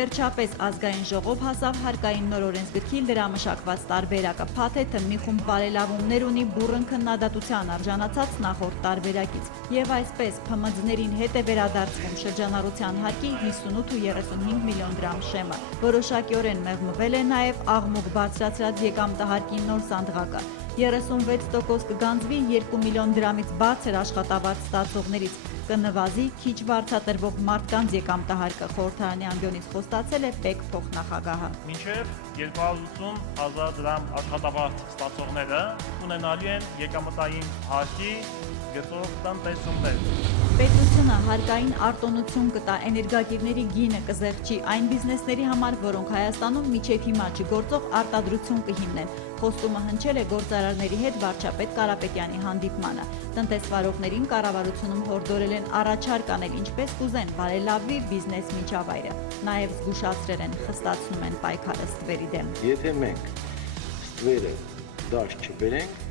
Վերջապես ազգային ժողով հասավ հարկային նոր օրենսգրքի լրամշակված տարբերակը։ Փաթեթը մի խումբ բարելավումներ ունի բուռն քննադատության արժանացած նախորդ տարբերակից։ Եվ այսպես ՓՄԶ-ներին հետ է վերադարձվում շրջանառության հարկի 58 ու 35 միլիոն դրամ շեմը։ Որոշակիորեն մեղմվել է նաև աղմուկ բարձրացրած եկամտահարկի նոր սանդղակը։ 36% կգանձվի 2 միլիոն դրամից բարձր աշխատավարձ ստացողներից, կնվազի քիչ վարձատրվող մարդկանց եկամտահարկը, խորհրդարանի ամբիոնից խոստացել է ՊԵԿ փոխնախագահը։ Մինչև 280,000 դրամ աշխատավարձ ստացողները ունենալու են եկամտային հարկի գծով տնտեսումներ։ Պետությունը հարկային արտոնություն կտա, էներգակիրների գինը կզեղչի այն բիզնեսների համար, որոնք Հայաստանում մինչև հիմա չգործող արտադրություն կհիմնեն։ Խոստումը հնչել է գործարարների հետ վարչապետ Կարապետյանի հանդիպմանը։ Տնտեսվարողներին կառավարությունում հորդորել են առաջարկ անել, ինչպես կուզեն բարելավվի բիզնես միջավայրը։ Նաև զգուշացրել են, խստացնում են պայքարը ստվերի դեմ։ Եթե մենք ստվերը դաշտ չբերենք,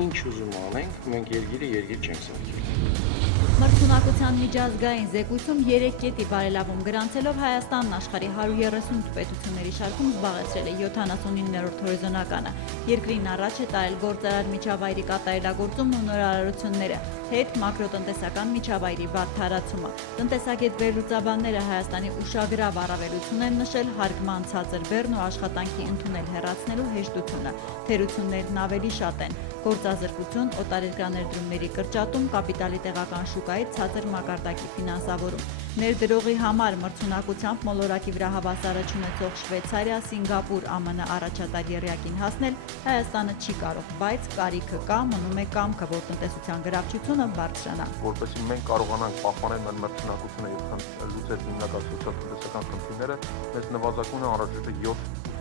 ինչ ուզում անենք, մենք երկիր չենք սարքել։ Մրցունակության միջազգային զեկույցում 3 կետի բարելավում գրանցելով Հայաստանն աշխարհի 138 պետությունների շարքում զբաղեցրել է 79-րդ հորիզոնականը։ Երկրին առաջ է տարել գործարար միջավայրի կատարելագործումն ու նորարարությունները, հետ մակրոտնտեսական միջավայրի վատթարացումը։ Տնտեսագետ վերլուծաբանները Հայաստանի ուշագրավ առավելություն են նշել հարգման ցածր բեռն ու աշխատանքի ընդունել հեռացնելու հեշտությունը։ Թերություններն ավելի շատ են։ Գործազրկություն, օտարերկրաներդրումների կրճատում, կապիտալի տեղական շուկայից ցածր մակարդակի ֆինանսավորում։ Ներդրողի համար մրցունակությամբ մոլորակի վրա հավասարը չունեցող Շվեյցարիա, Սինգապուր, ԱՄՆ առաջատար եռյակին հասնել Հայաստանը չի կարող, բայց կարիքը կա, մնում է կամքը, որ տնտեսության գրավչությունը բարձրանա։ Որպեսզի մենք կարողանանք պահպանել մեր մրցունակությունը եւ լուծել հիմնական սոցիալ-տնտեսական խնդիրները, մեզ նվազագույնը անհրաժեշտ է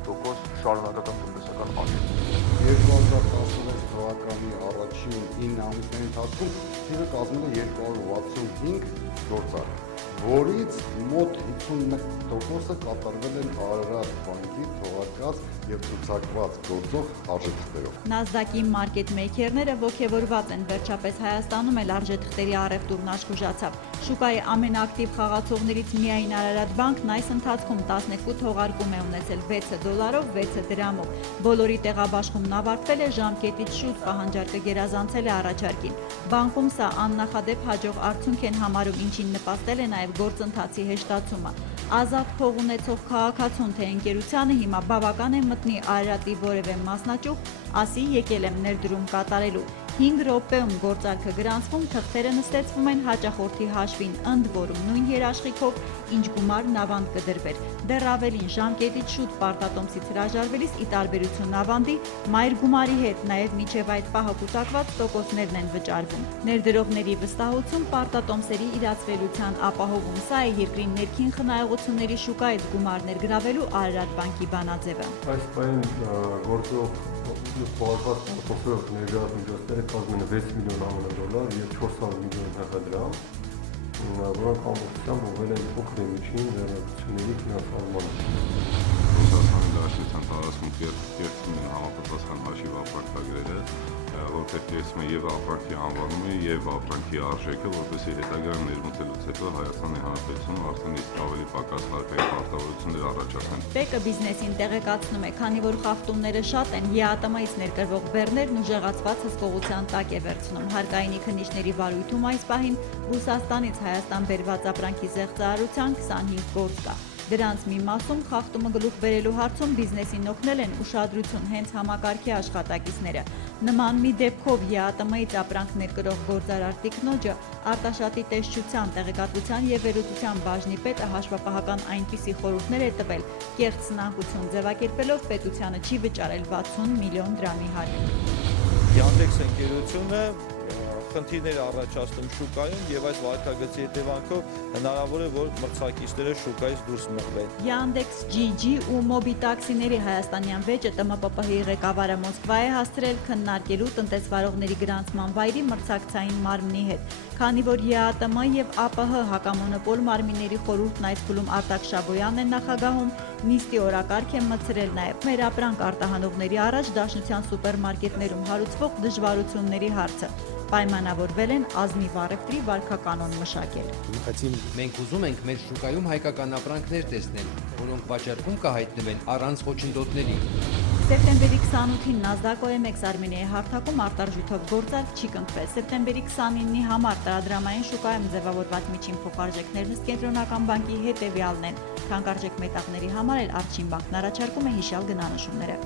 7% շարունակական տնտեսական աճ։ 2016 թվականի առաջին 9 ամիսների ընթացքում թիվը կազմել է 265 գործարար, որից մոտ 51%-ը կատարվել են Արարատ բանկի թողարկած եւ ցուցակված գործող արժեթղթերով։ NASDAQ-ի մարքեթ մեյքերները ոգևորված են, վերջապես Հայաստանում էլ արժեթղթերի առևտուրն աշխուժացավ։ Շուկայի ամենաակտիվ խաղացողներից միայն Արարատ բանկն այս ընթացքում 12 թողարկում է ունեցել 6 դոլարով, 6 դրամով։ Բոլորի տեղաբաշխումն ավարտվել է ժամկետից շուտ, պահանջարկը գերազանցել է առաջարկին։ Բանկում սա աննախադեպ հաջող արդյունք են համարում, ինչին նպաստել է նաև գործընթացի հեշտացումը։ Ազատ փող ունեցող քաղաքացուն, թե ընկերությանը հիմա բավական է մտնի Արարատի որևէ մասնաճյուղ, ասի եկել եմ ներդրում կատարելու։ 5 րոպեում գործարքը գրանցվում, թղթերը նստեցվում են հաճախորդի հաշվին, ընդ որում նույն երաշխիքով, ինչ գումարն ավանդ կդրվեր։ Դեռ ավելին, ժամկետից շուտ պարտատոմսից հրաժարվելիս ի տարբերություն ավանդի, մայր գումարի հետ նաև մինչև այդ պահը կուտակված տոկոսներն են վճարվում։ Ներդրողների վստահություն, պարտատոմսերի իրացվելիության ապահովում, սա է երկրի ներքին խնայողությունների շուկայից գումարներ գրավելու Արարատ բանկի բանաձևը։ Այս պահին գործող թողարկված պարտատոմսերով ներգրաված միջոցները կազմում են 6 միլիոն ԱՄՆ դոլար եւ 400 միլիոն ՀՀ դրամ, որոնք ամբողջությամբ ուղղվել են փոքր եւ միջին ձեռնարկությունների ֆինանսավորմանը։ Ռուսաստանի Դաշնության տարածքում կերտվում են համապատասխան հաշիվ ապրանքագրերը, որտեղ կերտվում է եւ ապրանքի անվանումը եւ ապրանքի արժեքը, որպեսզի հետագա ներմուծելուց հետո Հայաստանի Հանրապետությունում արդեն իսկ ավելի պակաս հարկային պարտավորություններ առաջացնեն։ ՊԵԿ-ը բիզնեսին տեղեկացնում է, քանի որ խախտումները շատ են, ԵԱՏՄ-ից ներկրվող բեռներն ուժեղացված հսկողության տակ է վերցնում։ Հարկայինի քննիչների վարույթում այս պահին Ռուսաստանից Հայաստան բերված ապրանքի զեղծարարության 25 գործ կա։ Դրանց մի մասում խախտումը գլուխ բերելու հարցում բիզնեսին օգնել են ուշադրություն հենց համակարգի աշխատակիցները։ Նման մի դեպքով ԵԱՏՄ-ից ապրանք ներկրող գործարար տիկնոջը արտաշատի տեսչության, տեղեկատվության եւ վերլուծության բաժնի պետը հաշվապահական այնպիսի խորհուրդներ է տվել, կեղծ սնանկություն ձևակերպելով պետությանը չի վճարել 60 միլիոն դրամի հարկ։ Yandex ընկերությունը խնդիրներ առաջացնում շուկայում եւ այս վարկագծի հետևանքով հնարավոր է որ մրցակիցները շուկայից դուրս մղվեն։ Yandex, GG ու Mobi տաքսիների հայաստանյան վեճը ՏՄՊՊՀ-ի ղեկավարը Մոսկվա է հասցրել քննարկելու տնտեսվարողների գրանցման վայրի մրցակցային մարմնի հետ։ Քանի որ ԵԱՏՄ եւ ԱՊՀ հակամոնոպոլ մարմինների խորհուրդն այս փուլում Արտակ Շաբոյանն է նախագահում, նիստի օրակարգ է մտցրել նաեւ մեր ապրանք արտահանողների առաջ Դաշնության սուպերմարկետներում հարուցվող դժվարությունների հարցը։ Պայմանավորվել են ազնիվ առևտրի վարքականոն մշակել։ Մենք ուզում ենք մեր շուկայում հայկական ապրանքներ տեսնել, որոնք վաճառքում կհայտնվեն առանց խոչընդոտների։ Սեպտեմբերի 28-ին NASDAQ OMX Armenia-ի հարթակում արտարժույթով գործարք չի կնքվել։ Սեպտեմբերի 29-ի համար տարադրամային շուկայում ձևավորված միջին փոխարժեքներն ըստ Կենտրոնական բանկի հետևյալն են։ Թանկարժեք մետաղների համար էլ Արդյունք բանկն առաջարկում է հիշյալ գնանշումները։